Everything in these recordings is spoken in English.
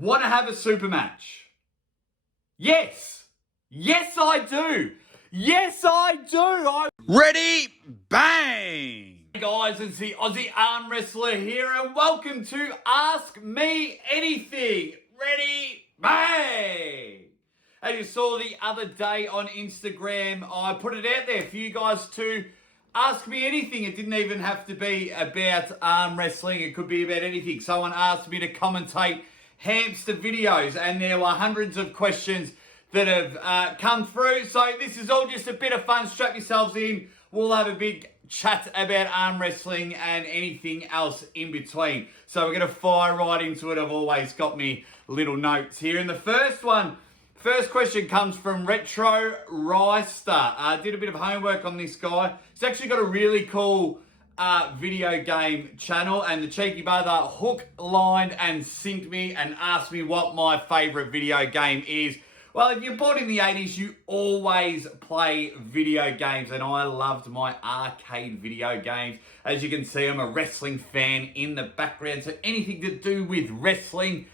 Want to have a super match? Yes. Yes, I do. Yes, I do. Ready, bang! Hey guys, it's the Aussie Arm Wrestler here, and welcome to Ask Me Anything. Ready, bang! As you saw the other day on Instagram, I put it out there for you guys to ask me anything. It didn't even have to be about arm wrestling. It could be about anything. Someone asked me to commentate hamster videos, and there were hundreds of questions that have come through. So this is all just a bit of fun. Strap yourselves in. We'll have a big chat about arm wrestling and anything else in between. So we're going to fire right into it. I've always got me little notes here. And the first question comes from Retro Ryster. Did a bit of homework on this guy. He's actually got a really cool video game channel, and the cheeky brother hook, lined and sinked me and asked me what my favourite video game is. Well, if you're born in the 80s, you always play video games, and I loved my arcade video games. As you can see, I'm a wrestling fan in the background, so anything to do with wrestling,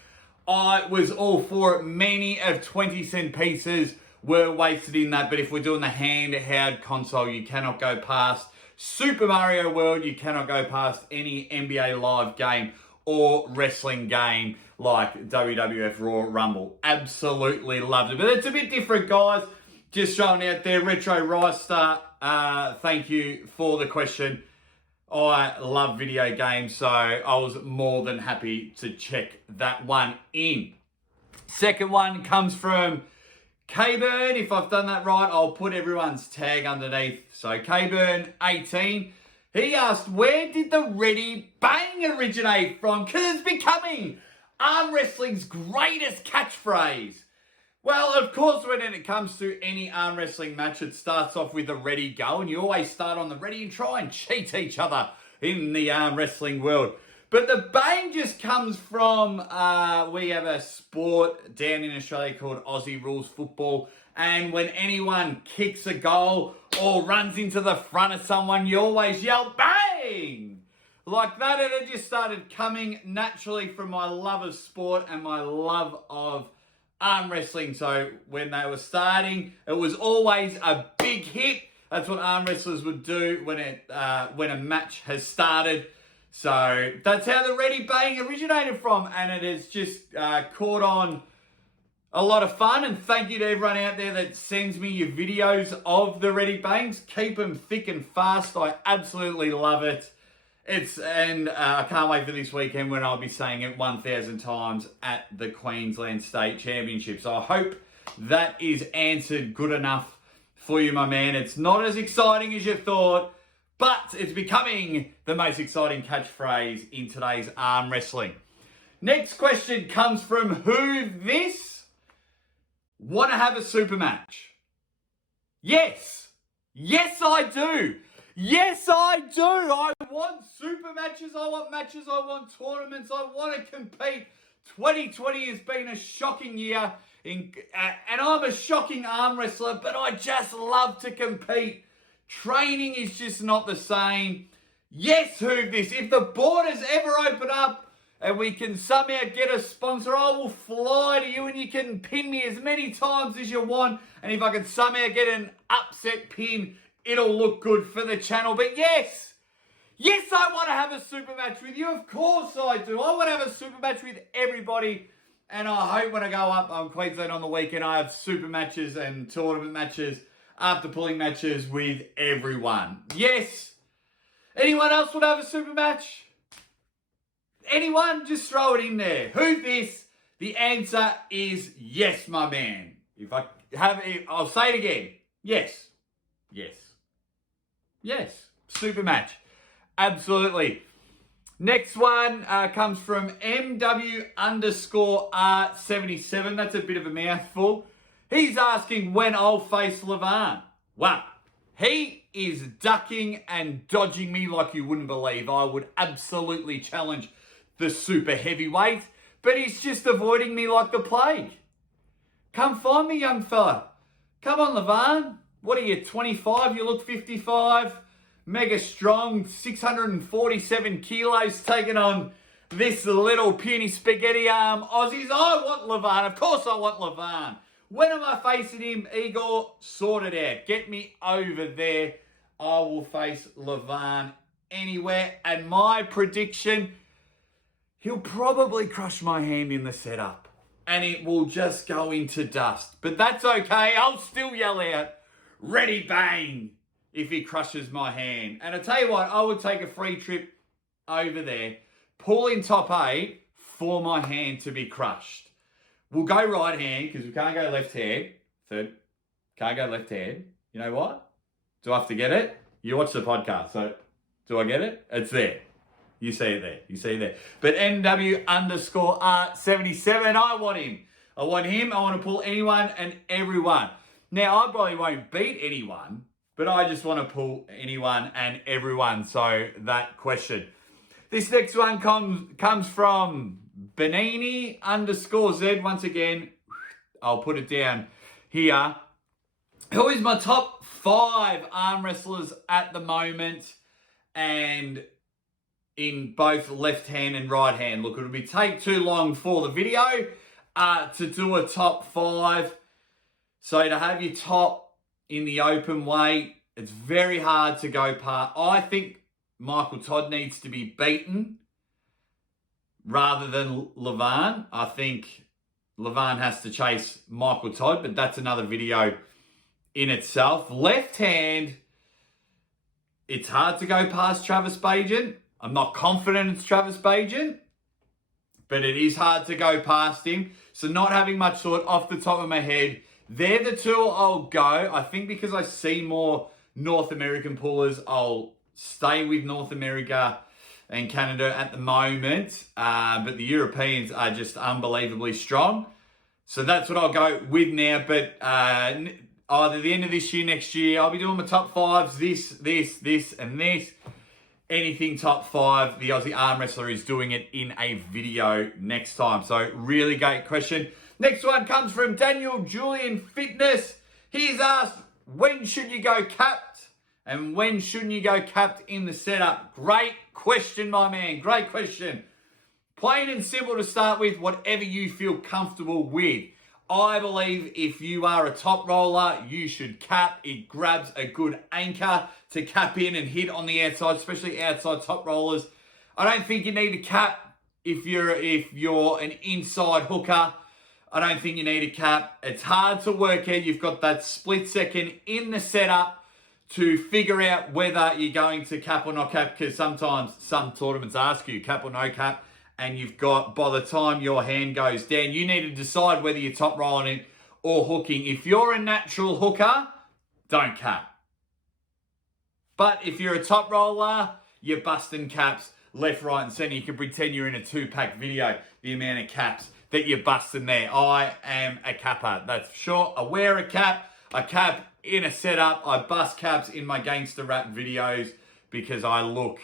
I was all for it. Many of 20-cent pieces were wasted in that, but if we're doing the handheld console, you cannot go past Super Mario World. You cannot go past any NBA Live game or wrestling game like WWF Raw Rumble. Absolutely loved it. But it's a bit different, guys. Just showing out there. Retro Ryster, thank you for the question. I love video games, so I was more than happy to check that one in. Second one comes from K-Burn. If I've done that right, I'll put everyone's tag underneath. So K-Burn 18, he asked, where did the Ready Bang originate from? Because it's becoming arm wrestling's greatest catchphrase. Well, of course, when it comes to any arm wrestling match, it starts off with a ready go, and you always start on the ready and try and cheat each other in the arm wrestling world. But the bang just comes from, we have a sport down in Australia called Aussie Rules Football, and when anyone kicks a goal or runs into the front of someone, you always yell, bang! Like that, and it just started coming naturally from my love of sport and my love of arm wrestling. So when they were starting, it was always a big hit. That's what arm wrestlers would do when a match has started. So that's how the Ready Bang originated from, and it has just caught on a lot of fun. And thank you to everyone out there that sends me your videos of the Ready Bangs. Keep them thick and fast. I absolutely love it. I can't wait for this weekend when I'll be saying it 1,000 times at the Queensland State Championships. So I hope that is answered good enough for you, my man. It's not as exciting as you thought, but it's becoming the most exciting catchphrase in today's arm wrestling. Next question comes from Who This? Want to have a super match? Yes. Yes, I do. Yes, I do. I want super matches. I want matches. I want tournaments. I want to compete. 2020 has been a shocking year, and I'm a shocking arm wrestler, but I just love to compete. Training is just not the same. Yes, Who This? If the borders ever open up and we can somehow get a sponsor, I will fly to you and you can pin me as many times as you want. And if I can somehow get an upset pin, it'll look good for the channel. But yes, I want to have a super match with you. Of course I do. I want to have a super match with everybody. And I hope when I go up on Queensland on the weekend, I have super matches and tournament matches, after pulling matches with everyone. Yes. Anyone else want to have a super match? Anyone? Just throw it in there. Who This? The answer is yes, my man. I'll say it again. Yes. Yes. Yes. Super match. Absolutely. Next one comes from MW_R77. That's a bit of a mouthful. He's asking when I'll face Levan. Well, he is ducking and dodging me like you wouldn't believe. I would absolutely challenge the super heavyweight, but he's just avoiding me like the plague. Come find me, young fella. Come on, Levan. What are you, 25? You look 55. Mega strong, 647 kilos, taking on this little puny spaghetti arm Aussies. I want Levan. Of course I want Levan. When am I facing him? Igor, sort it out. Get me over there. I will face Levan anywhere. And my prediction, he'll probably crush my hand in the setup. And it will just go into dust. But that's okay. I'll still yell out, ready, bang, if he crushes my hand. And I tell you what, I would take a free trip over there, pull in top 8 for my hand to be crushed. We'll go right hand because we can't go left hand. Third, can't go left hand. You know what? Do I have to get it? You watch the podcast, so do I get it? It's there. You see it there. You see it there. But NW_R77, I want him. I want him. I want to pull anyone and everyone. Now, I probably won't beat anyone, but I just want to pull anyone and everyone. So that question. This next one comes from Benni_Z. Once again, I'll put it down here. Who is my top 5 arm wrestlers at the moment? And in both left hand and right hand. Look, it would be take too long for the video to do a top 5. So to have your top in the open weight, it's very hard to go past. I think Michael Todd needs to be beaten rather than Levan. I think Levan has to chase Michael Todd, but that's another video in itself. Left hand, it's hard to go past Travis Bajan. I'm not confident it's Travis Bajan, but it is hard to go past him. So not having much thought off the top of my head, they're the 2 I'll go. I think because I see more North American pullers, I'll stay with North America and Canada at the moment. But the Europeans are just unbelievably strong. So that's what I'll go with now. But either the end of this year, next year, I'll be doing my top 5s, this, and this. Anything top 5, the Aussie arm wrestler is doing it in a video next time. So really great question. Next one comes from Daniel Julian Fitness. He's asked, when should you go capped? And when shouldn't you go capped in the setup? Great question, my man. Great question. Plain and simple to start with, whatever you feel comfortable with. I believe if you are a top roller, you should cap. It grabs a good anchor to cap in and hit on the outside, especially outside top rollers. I don't think you need to cap if you're an inside hooker. I don't think you need a cap. It's hard to work out. You've got that split second in the setup to figure out whether you're going to cap or not cap, because sometimes some tournaments ask you cap or no cap. And you've got, by the time your hand goes down, you need to decide whether you're top rolling it or hooking. If you're a natural hooker, don't cap. But if you're a top roller, you're busting caps left, right, and center. You can pretend you're in a 2-pack video, the amount of caps that you're busting there. I am a capper, that's for sure. I wear a cap in a setup. I bust caps in my gangster rap videos because I look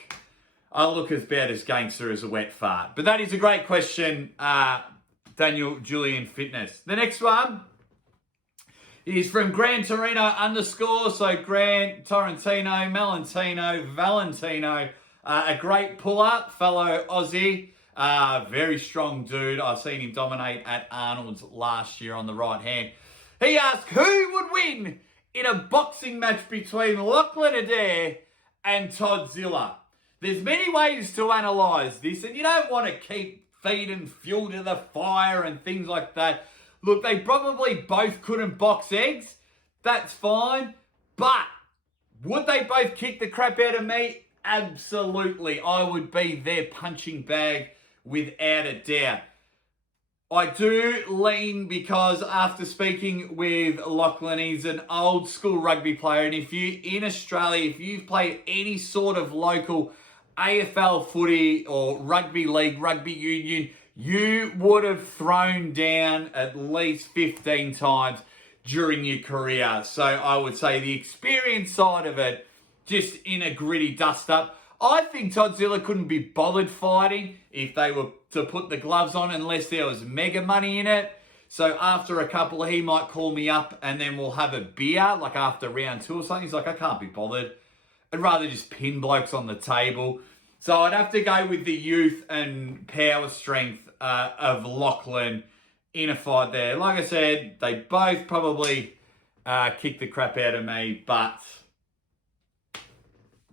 as bad as gangster as a wet fart. But that is a great question, Daniel Julian Fitness. The next one is from Gran Torino _. So Gran Torrentino, Malentino, Valentino. A great puller, fellow Aussie. Very strong dude. I've seen him dominate at Arnold's last year on the right hand. He asked, who would win in a boxing match between Lachlan Adair and Toddzilla? There's many ways to analyse this, and you don't want to keep feeding fuel to the fire and things like that. Look, they probably both couldn't box eggs. That's fine. But would they both kick the crap out of me? Absolutely. I would be their punching bag without a doubt. I do lean because after speaking with Lachlan, he's an old school rugby player. And if you, in Australia, if you've played any sort of local AFL footy or rugby league, rugby union, you would have thrown down at least 15 times during your career. So I would say the experience side of it, just in a gritty dust-up. I think Toddzilla couldn't be bothered fighting if they were to put the gloves on unless there was mega money in it. So after a couple, he might call me up and then we'll have a beer, like after round 2 or something. He's like, I can't be bothered. I'd rather just pin blokes on the table. So I'd have to go with the youth and power strength of Lachlan in a fight there. Like I said, they both probably kicked the crap out of me, but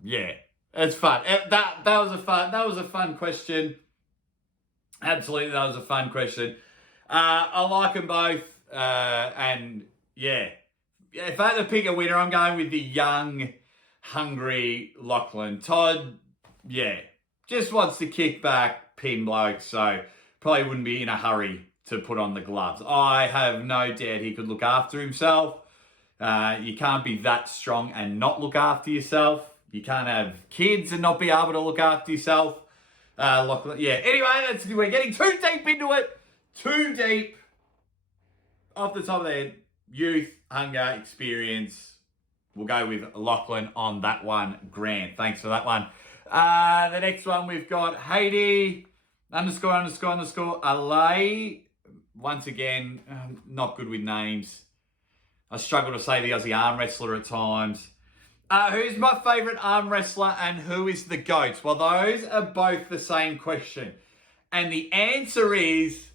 yeah, it's fun. That was a fun question. Absolutely, that was a fun question. I like them both, and yeah, if I had to pick a winner, I'm going with the young, hungry Lachlan. Todd, yeah, just wants to kick back, pin bloke, so probably wouldn't be in a hurry to put on the gloves. I have no doubt he could look after himself. You can't be that strong and not look after yourself. You can't have kids and not be able to look after yourself. Yeah, anyway, we're getting too deep into it. Too deep. Off the top of the head, youth, hunger, experience. We'll go with Lachlan on that one. Grant, thanks for that one. The next one we've got Haiti, ___ Alay. Once again, not good with names. I struggle to say the Aussie arm wrestler at times. Who's my favourite arm wrestler and who is the GOAT? Well, those are both the same question. And the answer is,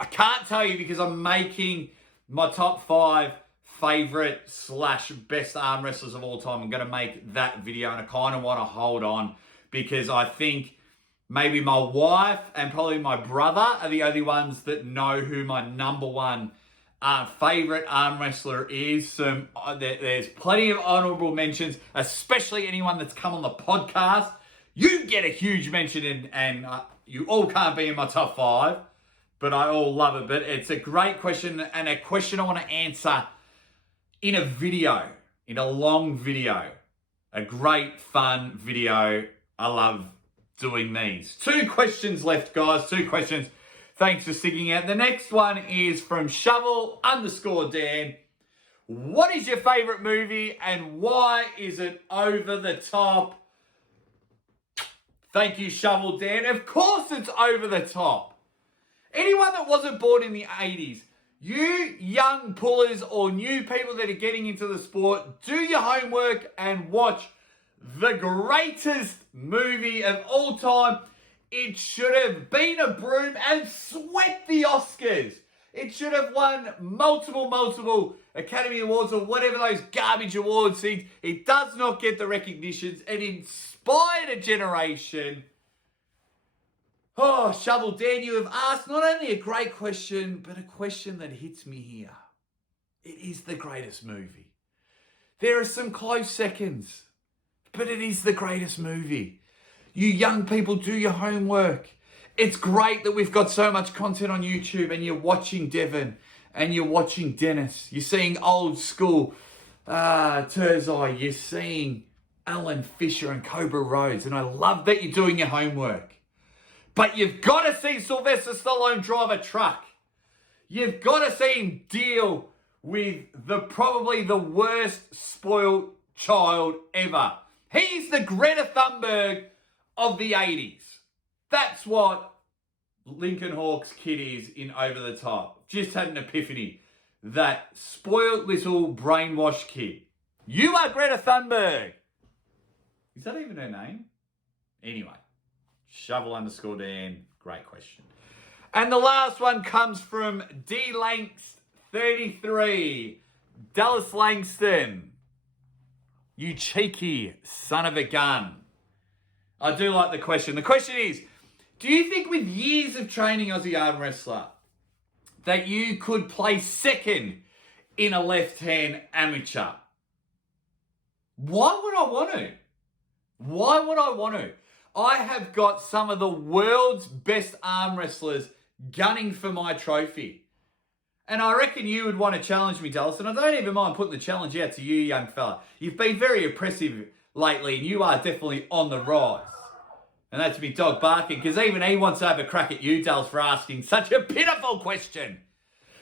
I can't tell you because I'm making my top 5 favourite / best arm wrestlers of all time. I'm going to make that video and I kind of want to hold on because I think maybe my wife and probably my brother are the only ones that know who my number one favourite arm wrestler is. There's plenty of honourable mentions, especially anyone that's come on the podcast. You get a huge mention and you all can't be in my top 5, but I all love it. But it's a great question and a question I want to answer in a video, in a long video, a great fun video. I love doing these. 2 questions left, guys. 2 questions. Thanks for sticking out. The next one is from Shovel _Dan. What is your favourite movie and why is it over the top? Thank you, Shovel Dan. Of course it's over the top. Anyone that wasn't born in the 80s, you young pullers or new people that are getting into the sport, do your homework and watch the greatest movie of all time. It should have been a broom and swept the Oscars. It should have won multiple Academy Awards or whatever those garbage awards things. It does not get the recognitions. It inspired a generation. Oh, Shovel Dan, you have asked not only a great question, but a question that hits me here. It is the greatest movie. There are some close seconds, but it is the greatest movie. You young people, do your homework. It's great that we've got so much content on YouTube and you're watching Devon and you're watching Dennis. You're seeing old school Terzai. You're seeing Alan Fisher and Cobra Rhodes. And I love that you're doing your homework. But you've got to see Sylvester Stallone drive a truck. You've got to see him deal with probably the worst spoiled child ever. He's the Greta Thunberg of the 80s. That's what Lincoln Hawk's kid is in Over the Top. Just had an epiphany. That spoiled little brainwashed kid. You are Greta Thunberg. Is that even her name? Anyway, Shovel _Dan. Great question. And the last one comes from DLanks33. Dallas Langston. You cheeky son of a gun. I do like the question. The question is, do you think with years of training Aussie arm wrestler that you could place second in a left-hand amateur? Why would I want to? Why would I want to? I have got some of the world's best arm wrestlers gunning for my trophy. And I reckon you would want to challenge me, Dallas. And I don't even mind putting the challenge out to you, young fella. You've been very impressive lately, and you are definitely on the rise. And that's me dog barking, because even he wants to have a crack at you, Dallas, for asking such a pitiful question.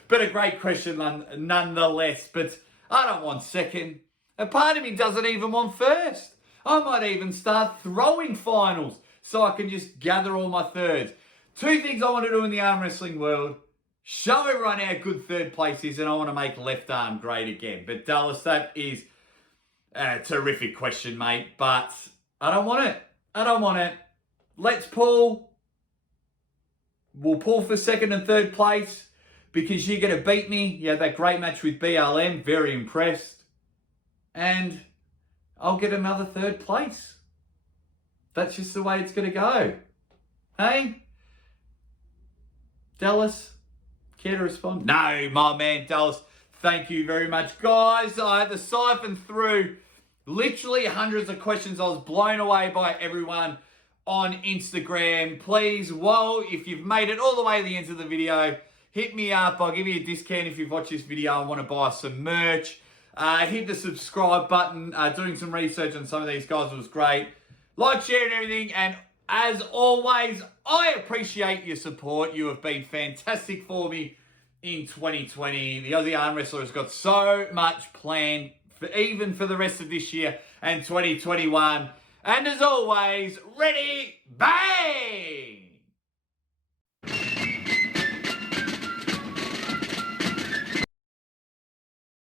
But a great question nonetheless. But I don't want second. A part of me doesn't even want first. I might even start throwing finals so I can just gather all my thirds. 2 things I want to do in the arm wrestling world. Show everyone how good third place is, and I want to make left arm great again. But Dallas, that is a terrific question, mate. But I don't want it. I don't want it. let's pull. We'll pull for second and third place because you're going to beat me. You had that great match with BLM. Very impressed. And I'll get another third place. That's just the way it's going to go. Hey? Dallas, care to respond? No, my man Dallas. Thank you very much. Guys, I had to siphon through literally hundreds of questions. I was blown away by everyone on Instagram. Please, if you've made it all the way to the end of the video, hit me up. I'll give you a discount if you've watched this video and want to buy some merch. Hit the subscribe button. Doing some research on some of these guys was great. Like, share, and everything. And as always, I appreciate your support. You have been fantastic for me in 2020. The Aussie Arm Wrestler has got so much planned, even for the rest of this year and 2021. And as always, ready, bang!